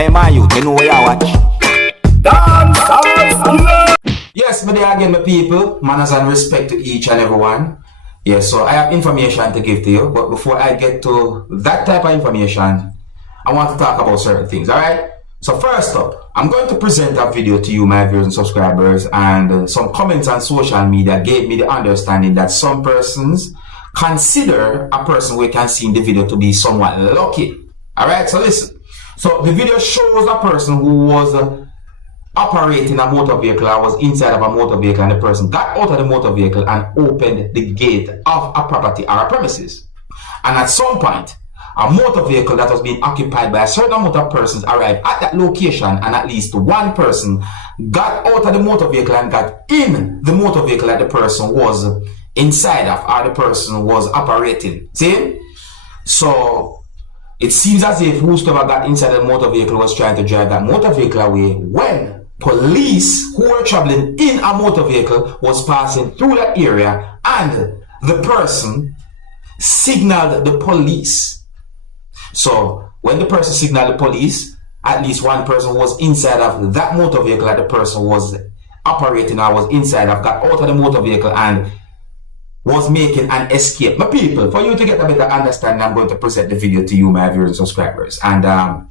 Hey man, you know where you watch? Dancehall. Yes, me there again, my people. Manners and respect to each and everyone. Yes, so I have information to give to you, but before I get to that type of information, I want to talk about certain things, alright? So first up, I'm going to present a video to you, my viewers and subscribers, and some comments on social media gave me the understanding that some persons consider a person we can see in the video to be somewhat lucky. Alright, so listen. So the video shows a person who was operating a motor vehicle. I was inside of a motor vehicle, and the person got out of the motor vehicle and opened the gate of a property or a premises. And at some point, a motor vehicle that was being occupied by a certain amount of persons arrived at that location, and at least one person got out of the motor vehicle and got in the motor vehicle that the person was inside of, or the person was operating. See? So it seems as if whoever got inside the motor vehicle was trying to drive that motor vehicle away when police who were traveling in a motor vehicle was passing through that area, and the person signaled the police. So when the person signaled the police, at least one person was inside of that motor vehicle that the person was operating or was inside of got out of the motor vehicle and was making an escape. My people, for you to get a better understanding, I'm going to present the video to you, my viewers and subscribers. And I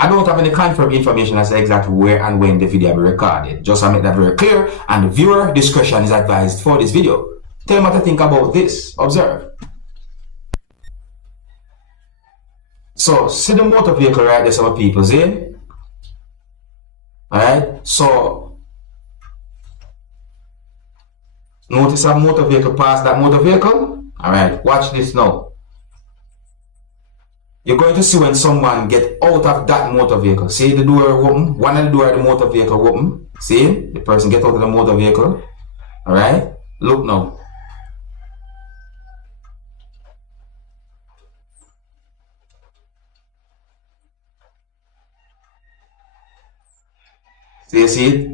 don't have any confirmed information as to exactly where and when the video will be recorded. Just to make that very clear, and viewer discretion is advised for this video. Tell me what to think about this. Observe. So, see the motor vehicle right there, some people, see? Alright, so notice a motor vehicle pass that motor vehicle. Alright, watch this now. You're going to see when someone get out of that motor vehicle. See the door open? One of the door of the motor vehicle open. See? The person get out of the motor vehicle. Alright? Look now. See, you see it?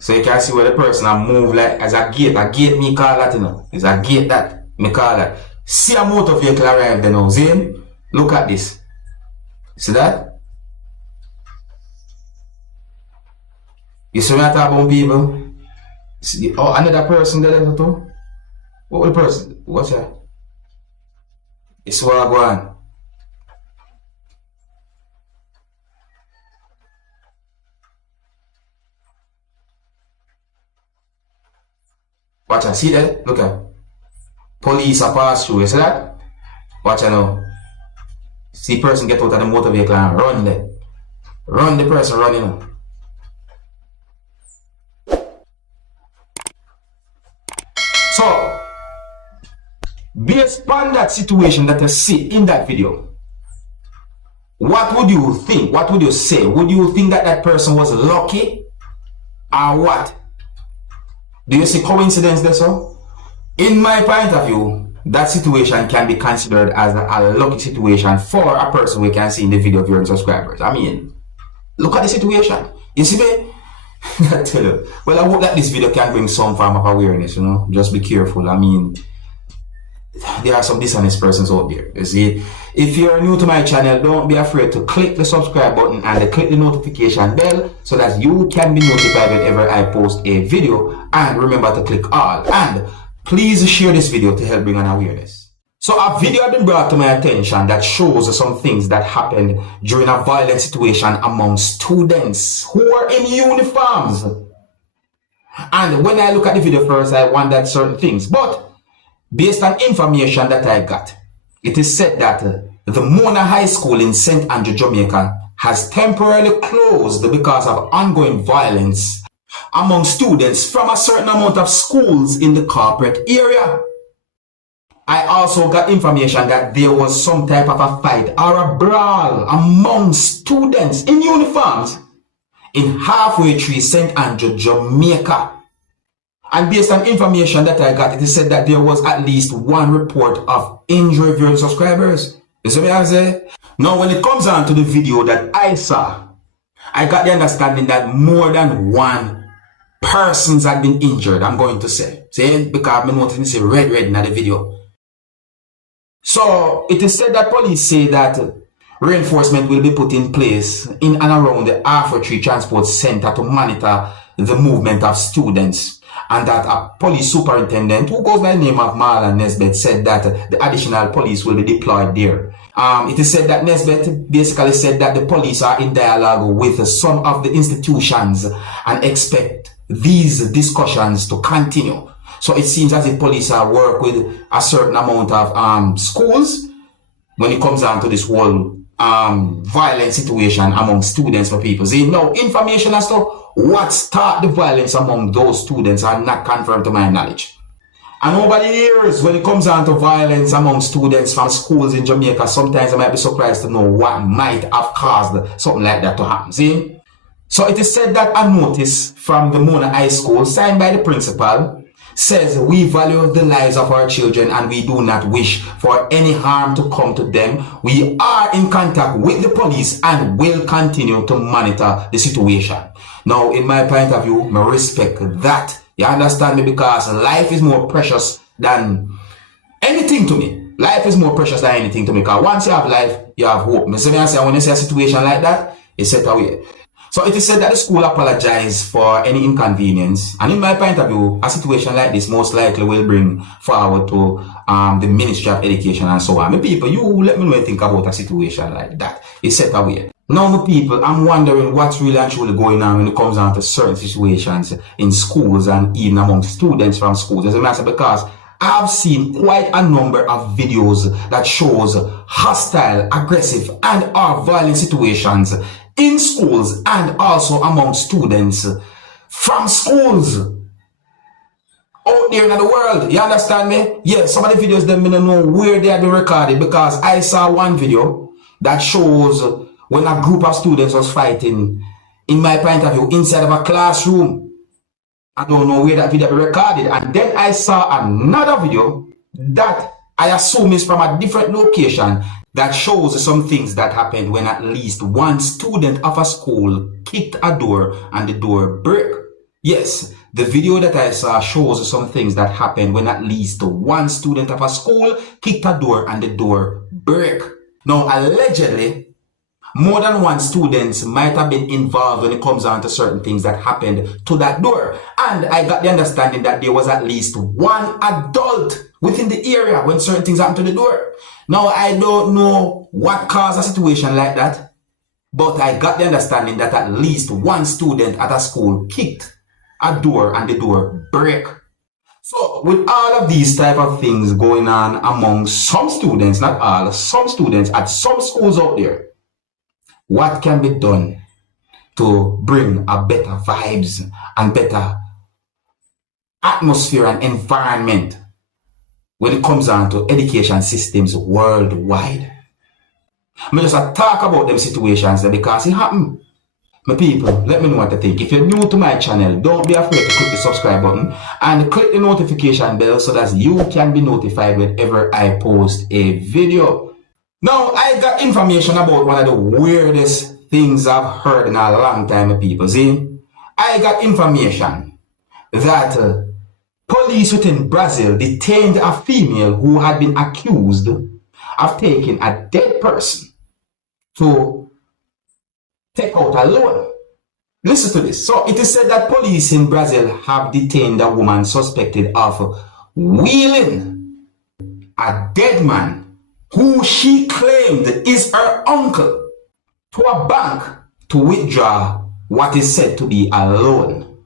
So you can see where the person move like as a gate. A gate me call that, you know. It's a gate that me call that. See a motor vehicle arrive there now. See? Look at this. See that? You see what I talk about, people? See, oh, another person there too? What the person? What's that? You see what I go on? Watch out, see that? Look at. Police are pass through, you see that? Watch out now. See person get out of the motor vehicle and run there. Run the person running. So, based on that situation that I see in that video, what would you think? What would you say? Would you think that that person was lucky or what? Do you see coincidence there, so? In my point of view, that situation can be considered as a lucky situation for a person we can see in the video viewing subscribers. I mean, look at the situation. You see me? I tell you. Well, I hope that this video can bring some form of awareness, you know. Just be careful. I mean, there are some dishonest persons out there. You see, if you're new to my channel, don't be afraid to click the subscribe button and click the notification bell so that you can be notified whenever I post a video. And remember to click all. And please share this video to help bring an awareness. So a video has been brought to my attention that shows some things that happened during a violent situation among students who were in uniforms. And when I look at the video first, I wondered certain things. But based on information that I got, it is said that the Mona High School in St. Andrew, Jamaica has temporarily closed because of ongoing violence among students from a certain amount of schools in the corporate area. I also got information that there was some type of a fight or a brawl among students in uniforms in Halfway Tree, St. Andrew, Jamaica. And based on information that I got, it is said that there was at least one report of injury viewing subscribers. You see what I say? Now, when it comes on to the video that I saw, I got the understanding that more than one persons had been injured, I'm going to say. See? Because I'm noticing say red in the video. So, it is said that police say that reinforcement will be put in place in and around the Afro-Tree Transport Center to monitor the movement of students. And that a police superintendent who goes by the name of Marlon Nesbitt said that the additional police will be deployed there. It is said that Nesbitt basically said that the police are in dialogue with some of the institutions and expect these discussions to continue. So it seems as if police are work with a certain amount of schools when it comes down to this whole violent situation among students or people. See, no information as to what started the violence among those students are not confirmed to my knowledge. And over the years, when it comes down to violence among students from schools in Jamaica, sometimes I might be surprised to know what might have caused something like that to happen. See? So it is said that a notice from the Mona High School, signed by the principal, says we value the lives of our children and we do not wish for any harm to come to them. We are in contact with the police and will continue to monitor the situation. Now, in my point of view, I respect that. You understand me? Because life is more precious than anything to me. Life is more precious than anything to me. Because once you have life, you have hope. When you see a situation like that, it's set away. So it is said that the school apologized for any inconvenience. And in my point of view, a situation like this most likely will bring forward to the Ministry of Education and so on. My people, you let me know what you think about a situation like that. It's set away. Now, my people, I'm wondering what's really and truly going on when it comes down to certain situations in schools and even among students from schools. As a matter, because I've seen quite a number of videos that shows hostile, aggressive, and or violent situations in schools and also among students from schools out there in the world. You understand me? Yeah, some of the videos them don't know where they have been recorded, because I saw one video that shows when a group of students was fighting, in my point of view, inside of a classroom. I don't know where that video was recorded. And then I saw another video that I assume is from a different location that shows some things that happened when at least one student of a school kicked a door and the door broke. Yes, the video that I saw shows some things that happened when at least one student of a school kicked a door and the door broke. Now, allegedly, more than one student might have been involved when it comes down to certain things that happened to that door. And I got the understanding that there was at least one adult within the area when certain things happened to the door. Now, I don't know what caused a situation like that, but I got the understanding that at least one student at a school kicked a door and the door broke. So, with all of these type of things going on among some students, not all, some students at some schools out there, what can be done to bring a better vibes and better atmosphere and environment when it comes down to education systems worldwide? I just talk about them situations because it happen. My people, let me know what you think. If you're new to my channel, don't be afraid to click the subscribe button and click the notification bell so that you can be notified whenever I post a video. Now, I got information about one of the weirdest things I've heard in a long time, people. See, I got information that police within Brazil detained a female who had been accused of taking a dead person to take out a loan. Listen to this. So, it is said that police in Brazil have detained a woman suspected of wheeling a dead man who she claimed is her uncle to a bank to withdraw what is said to be a loan.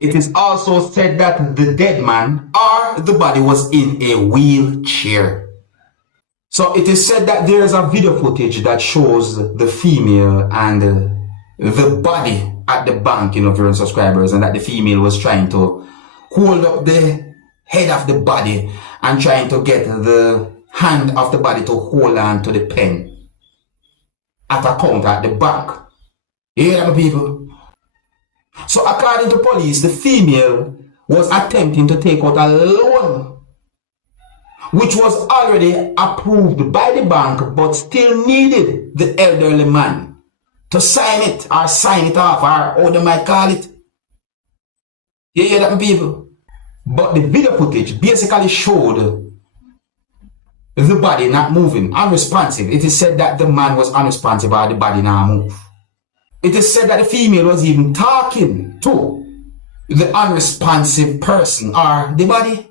It is also said that the dead man or the body was in a wheelchair. So it is said that there is a video footage that shows the female and the body at the bank, viewing subscribers, and that the female was trying to hold up the head of the body and trying to get the hand of the body to hold on to the pen at a counter at the bank. You hear that, people? So according to police, the female was attempting to take out a loan which was already approved by the bank but still needed the elderly man to sign it or sign it off, or how they might call it. You hear that, people? But the video footage basically showed the body not moving, unresponsive. It is said that the man was unresponsive or the body not move. It is said that the female was even talking to the unresponsive person or the body.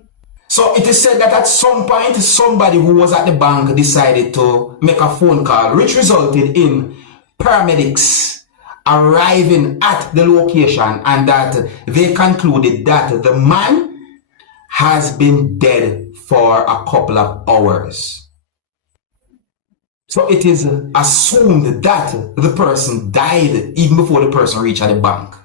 So it is said that at some point, somebody who was at the bank decided to make a phone call, which resulted in paramedics arriving at the location, and that they concluded that the man has been dead for a couple of hours. So it is assumed that the person died even before the person reached the bank.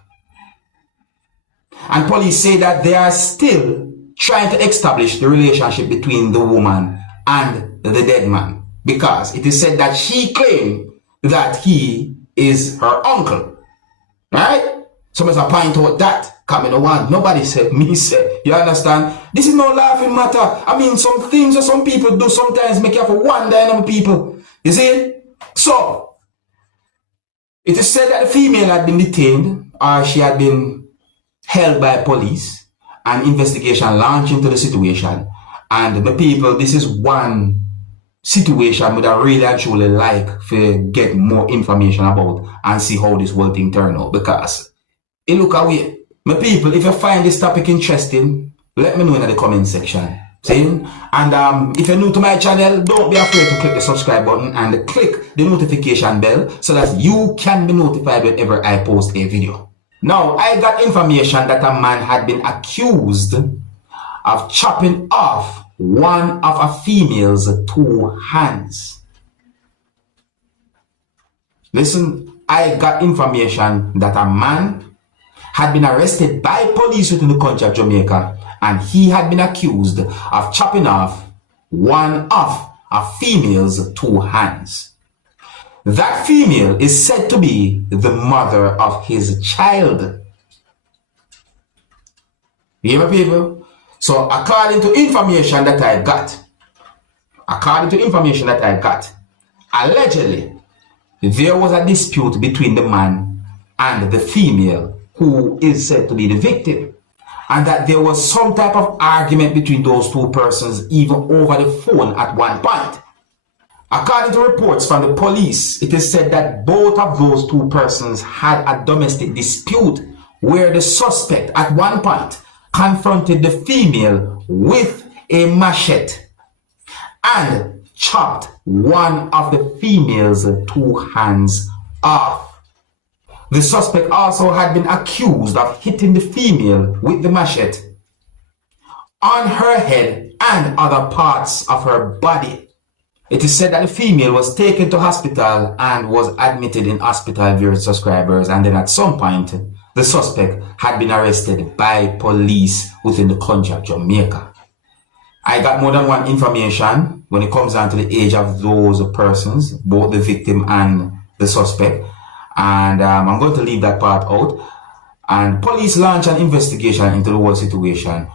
And police say that they are still trying to establish the relationship between the woman and the dead man, because it is said that she claimed that he is her uncle. Right? So I must point out that coming to one. Nobody said, me said. You understand? This is no laughing matter. I mean, some things that some people do sometimes make you have to wonder on people. You see? So, it is said that the female had been detained, or she had been held by police, and investigation launched into the situation. And the people, this is one situation that I really and truly like to get more information about and see how this whole thing turn out, because it look away. My people, if you find this topic interesting, let me know in the comment section. See? And if you're new to my channel, don't be afraid to click the subscribe button and click the notification bell so that you can be notified whenever I post a video. Now, I got information that a man had been accused of chopping off one of a female's 2 hands. Listen, I got information that a man had been arrested by police within the country of Jamaica, and he had been accused of chopping off one of a female's 2 hands. That female is said to be the mother of his child. You hear me, people? So according to information that I got, allegedly, there was a dispute between the man and the female who is said to be the victim, and that there was some type of argument between those 2 persons even over the phone at one point. According to reports from the police, it is said that both of those 2 persons had a domestic dispute where the suspect at one point confronted the female with a machete and chopped one of the female's 2 hands off. The suspect also had been accused of hitting the female with the machete on her head and other parts of her body. It is said that the female was taken to hospital and was admitted in hospital via subscribers, and then at some point the suspect had been arrested by police within the country of Jamaica. I got more than one information when it comes down to the age of those persons, both the victim and the suspect. And I'm going to leave that part out. And police launch an investigation into the whole situation.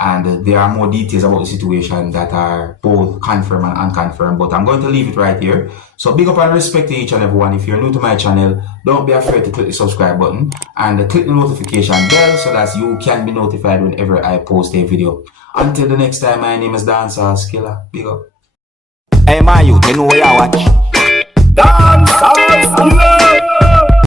And there are more details about the situation that are both confirmed and unconfirmed. But I'm going to leave it right here. So big up and respect to each and everyone. If you're new to my channel, don't be afraid to click the subscribe button and click the notification bell so that you can be notified whenever I post a video. Until the next time, my name is Dancehall Skilla. Big up. Hey, my youth, you know where I watch? Dancehall Skilla.